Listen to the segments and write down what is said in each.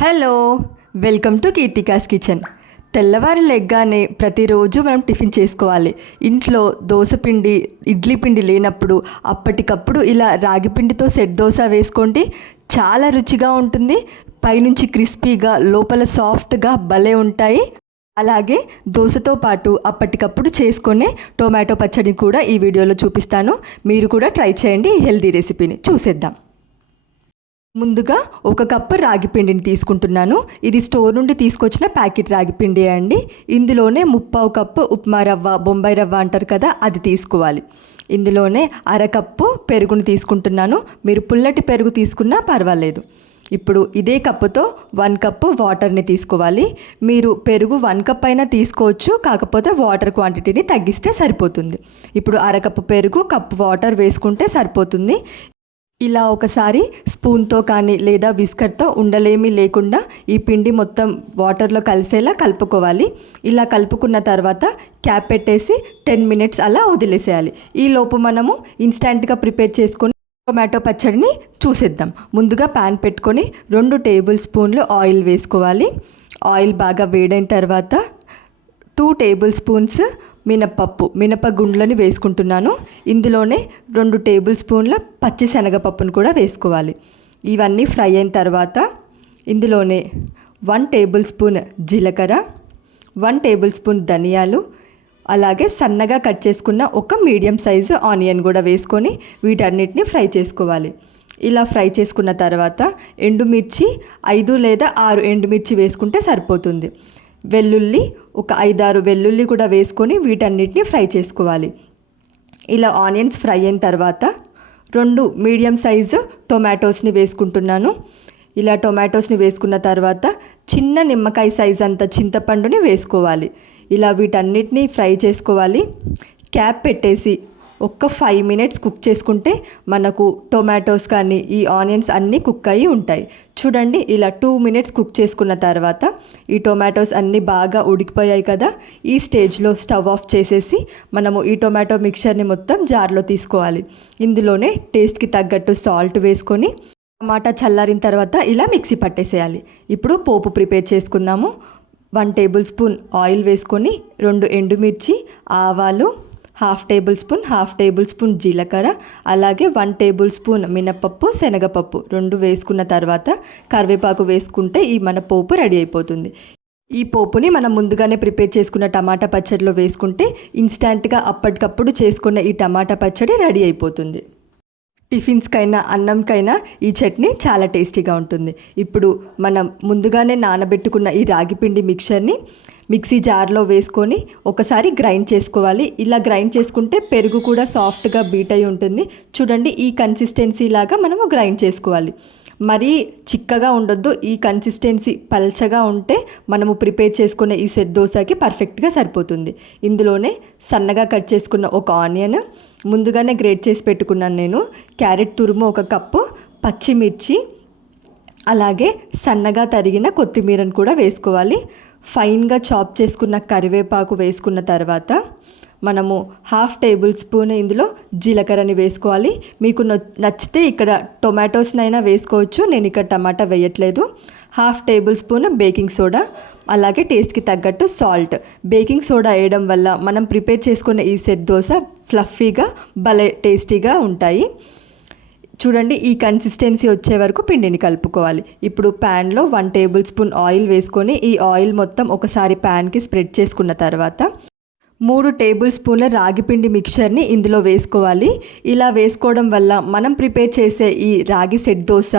Hello, welcome to Keerthika's kitchen. తెల్లవారు లెగ్గానే ప్రతిరోజు మనం టిఫిన్ చేసుకోవాలి. ఇంట్లో దోసపిండి, ఇడ్లీ పిండి లేనప్పుడు అప్పటికప్పుడు ఇలా రాగి పిండితో సెట్ దోశ వేసుకోండి. చాలా రుచిగా ఉంటుంది. పైనుంచి క్రిస్పీగా, లోపల సాఫ్ట్గా భలే ఉంటాయి. అలాగే దోశతో పాటు అప్పటికప్పుడు చేసుకునే టొమాటో పచ్చడి కూడా ఈ వీడియోలో చూపిస్తాను. మీరు కూడా ట్రై చేయండి ఈ హెల్దీ రెసిపీని. చూసేద్దాం. ముందుగా 1 కప్పు రాగి పిండిని తీసుకుంటున్నాను. ఇది స్టోర్ నుండి తీసుకొచ్చిన ప్యాకెట్ రాగి పిండి అండి. ఇందులోనే 1/2 కప్పు ఉప్మా రవ్వ, బొంబాయి రవ్వ అంటారు కదా, అది తీసుకోవాలి. ఇందులోనే 1/2 కప్పు పెరుగును తీసుకుంటున్నాను. మీరు పుల్లటి పెరుగు తీసుకున్నా పర్వాలేదు. ఇప్పుడు ఇదే కప్పుతో 1 కప్పు వాటర్ని తీసుకోవాలి. మీరు పెరుగు 1 కప్ అయినా తీసుకోవచ్చు, కాకపోతే వాటర్ క్వాంటిటీని తగ్గిస్తే సరిపోతుంది. ఇప్పుడు 1/2 కప్పు పెరుగు, కప్పు వాటర్ వేసుకుంటే సరిపోతుంది. ఇలా ఒకసారి స్పూన్తో కానీ లేదా విస్కర్తో ఉండలేమీ లేకుండా ఈ పిండి మొత్తం వాటర్లో కలిసేలా కలుపుకోవాలి. ఇలా కలుపుకున్న తర్వాత క్యాప్ పెట్టేసి 10 మినిట్స్ అలా వదిలేసేయాలి. ఈ లోపు మనము ఇన్స్టెంట్గా ప్రిపేర్ చేసుకొని టొమాటో పచ్చడిని చూసేద్దాం. ముందుగా ప్యాన్ పెట్టుకొని 2 టేబుల్ స్పూన్లు ఆయిల్ వేసుకోవాలి. ఆయిల్ బాగా వేడైన తర్వాత 2 టేబుల్ స్పూన్స్ మినపగుండ్లని వేసుకుంటున్నాను. ఇందులోనే 2 టేబుల్ స్పూన్ల పచ్చి శనగపప్పును కూడా వేసుకోవాలి. ఇవన్నీ ఫ్రై అయిన తర్వాత ఇందులోనే 1 టేబుల్ స్పూన్ జీలకర్ర, 1 టేబుల్ స్పూన్ ధనియాలు, అలాగే సన్నగా కట్ చేసుకున్న ఒక మీడియం సైజు ఆనియన్ కూడా వేసుకొని వీటన్నిటిని ఫ్రై చేసుకోవాలి. ఇలా ఫ్రై చేసుకున్న తర్వాత ఎండుమిర్చి 5 లేదా 6 ఎండుమిర్చి వేసుకుంటే సరిపోతుంది. వెల్లుల్లి ఒక 5-6 వెల్లుల్లి కూడా వేసుకొని వీటన్నిటిని ఫ్రై చేసుకోవాలి. ఇలా ఆనియన్స్ ఫ్రై అయిన తర్వాత 2 మీడియం సైజు టొమాటోస్ని వేసుకుంటున్నాను. ఇలా టొమాటోస్ని వేసుకున్న తర్వాత చిన్న నిమ్మకాయ సైజ్ అంత చింతపండుని వేసుకోవాలి. ఇలా వీటన్నిటిని ఫ్రై చేసుకోవాలి. క్యాప్ పెట్టేసి ఒక 5 మినిట్స్ కుక్ చేసుకుంటే మనకు టొమాటోస్ కానీ ఈ ఆనియన్స్ అన్నీ కుక్ అయ్యి ఉంటాయి. చూడండి, ఇలా 2 మినిట్స్ కుక్ చేసుకున్న తర్వాత ఈ టొమాటోస్ అన్నీ బాగా ఉడికిపోయాయి కదా. ఈ స్టేజ్లో స్టవ్ ఆఫ్ చేసేసి మనము ఈ టొమాటో మిక్చర్ని మొత్తం జార్లో తీసుకోవాలి. ఇందులోనే టేస్ట్కి తగ్గట్టు సాల్ట్ వేసుకొని టమాటా చల్లారిన తర్వాత ఇలా మిక్సీ పట్టేసేయాలి. ఇప్పుడు పోపు ప్రిపేర్ చేసుకుందాము. 1 టేబుల్ స్పూన్ ఆయిల్ వేసుకొని 2 ఎండుమిర్చి, ఆవాలు, హాఫ్ టేబుల్ స్పూన్ జీలకర్ర, అలాగే 1 టేబుల్ స్పూన్ మినపప్పు, శనగపప్పు 2 వేసుకున్న తర్వాత కరివేపాకు వేసుకుంటే ఈ మన పోపు రెడీ అయిపోతుంది. ఈ పోపుని మనం ముందుగానే ప్రిపేర్ చేసుకున్న టమాటా పచ్చడిలో వేసుకుంటే ఇన్స్టెంట్గా అప్పటికప్పుడు చేసుకున్న ఈ టమాటా పచ్చడి రెడీ అయిపోతుంది. టిఫిన్స్కైనా అన్నంకైనా ఈ చట్నీ చాలా టేస్టీగా ఉంటుంది. ఇప్పుడు మనం ముందుగానే నానబెట్టుకున్న ఈ రాగిపిండి మిక్చర్ని మిక్సీ జార్లో వేసుకొని ఒకసారి గ్రైండ్ చేసుకోవాలి. ఇలా గ్రైండ్ చేసుకుంటే పెరుగు కూడా సాఫ్ట్గా బీట్ అయి ఉంటుంది. చూడండి, ఈ కన్సిస్టెన్సీ లాగా మనము గ్రైండ్ చేసుకోవాలి. మరీ చిక్కగా ఉండొద్దు. ఈ కన్సిస్టెన్సీ పల్చగా ఉంటే మనము ప్రిపేర్ చేసుకునే ఈ సెట్ దోశకి పర్ఫెక్ట్గా సరిపోతుంది. ఇందులోనే సన్నగా కట్ చేసుకున్న ఒక ఆనియన్, ముందుగానే గ్రేట్ చేసి పెట్టుకున్నాను నేను, క్యారెట్ తురుము 1 కప్పు, పచ్చిమిర్చి, అలాగే సన్నగా తరిగిన కొత్తిమీరను కూడా వేసుకోవాలి. ఫైన్గా చాప్ చేసుకున్న కరివేపాకు వేసుకున్న తర్వాత మనము హాఫ్ టేబుల్ స్పూన్ ఇందులో జీలకర్రని వేసుకోవాలి. మీకు నచ్చితే ఇక్కడ టొమాటోస్నైనా వేసుకోవచ్చు. నేను ఇక్కడ టమాటా వేయట్లేదు. Half table spoon baking soda, అలాగే టేస్ట్కి తగ్గట్టు సాల్ట్. బేకింగ్ సోడా వేయడం వల్ల మనం ప్రిపేర్ చేసుకున్న ఈ సెట్ దోశ ఫ్లఫీగా భలే టేస్టీగా ఉంటాయి. చూడండి, ఈ కన్సిస్టెన్సీ వచ్చే వరకు పిండిని కలుపుకోవాలి. ఇప్పుడు ప్యాన్లో 1 టేబుల్ స్పూన్ ఆయిల్ వేసుకొని ఈ ఆయిల్ మొత్తం ఒకసారి ప్యాన్కి స్ప్రెడ్ చేసుకున్న తర్వాత 3 టేబుల్ స్పూన్ల రాగిపిండి మిక్చర్ని ఇందులో వేసుకోవాలి. ఇలా వేసుకోవడం వల్ల మనం ప్రిపేర్ చేసే ఈ రాగి సెట్ దోశ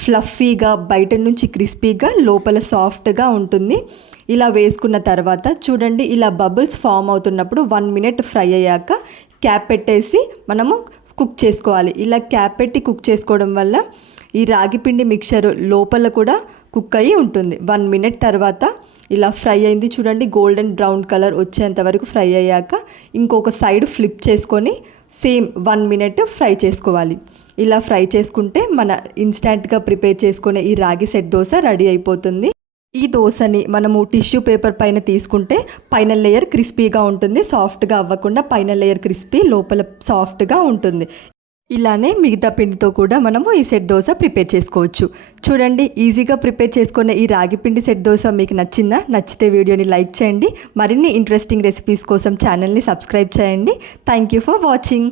ఫ్లఫీగా, బయట నుంచి క్రిస్పీగా, లోపల సాఫ్ట్గా ఉంటుంది. ఇలా వేసుకున్న తర్వాత చూడండి, ఇలా బబుల్స్ ఫామ్ అవుతున్నప్పుడు 1 మినిట్ ఫ్రై అయ్యాక క్యాప్ పెట్టేసి మనము కుక్ చేసుకోవాలి. ఇలా క్యాప్ పెట్టి కుక్ చేసుకోవడం వల్ల ఈ రాగిపిండి మిక్చర్ లోపల కూడా కుక్ అయ్యి ఉంటుంది. 1 మినిట్ తర్వాత ఇలా ఫ్రై అయింది. చూడండి, గోల్డెన్ బ్రౌన్ కలర్ వచ్చేంత వరకు ఫ్రై అయ్యాక ఇంకొక సైడ్ ఫ్లిప్ చేసుకొని సేమ్ 1 మినిట్ ఫ్రై చేసుకోవాలి. ఇలా ఫ్రై చేసుకుంటే మన ఇన్స్టెంట్గా ప్రిపేర్ చేసుకునే ఈ రాగి సెట్ దోశ రెడీ అయిపోతుంది. ఈ దోశని మనము టిష్యూ పేపర్ పైన తీసుకుంటే పైన లేయర్ క్రిస్పీగా ఉంటుంది. సాఫ్ట్గా అవ్వకుండా పైన లేయర్ క్రిస్పీ, లోపల సాఫ్ట్గా ఉంటుంది. ఇలానే మిగతా పిండితో కూడా మనము ఈ సెట్ దోశ ప్రిపేర్ చేసుకోవచ్చు. చూడండి, ఈజీగా ప్రిపేర్ చేసుకున్న ఈ రాగి పిండి సెట్ దోశ మీకు నచ్చిందా? నచ్చితే వీడియోని లైక్ చేయండి. మరిన్ని ఇంట్రెస్టింగ్ రెసిపీస్ కోసం ఛానల్ని సబ్స్క్రైబ్ చేయండి. Thank you for watching.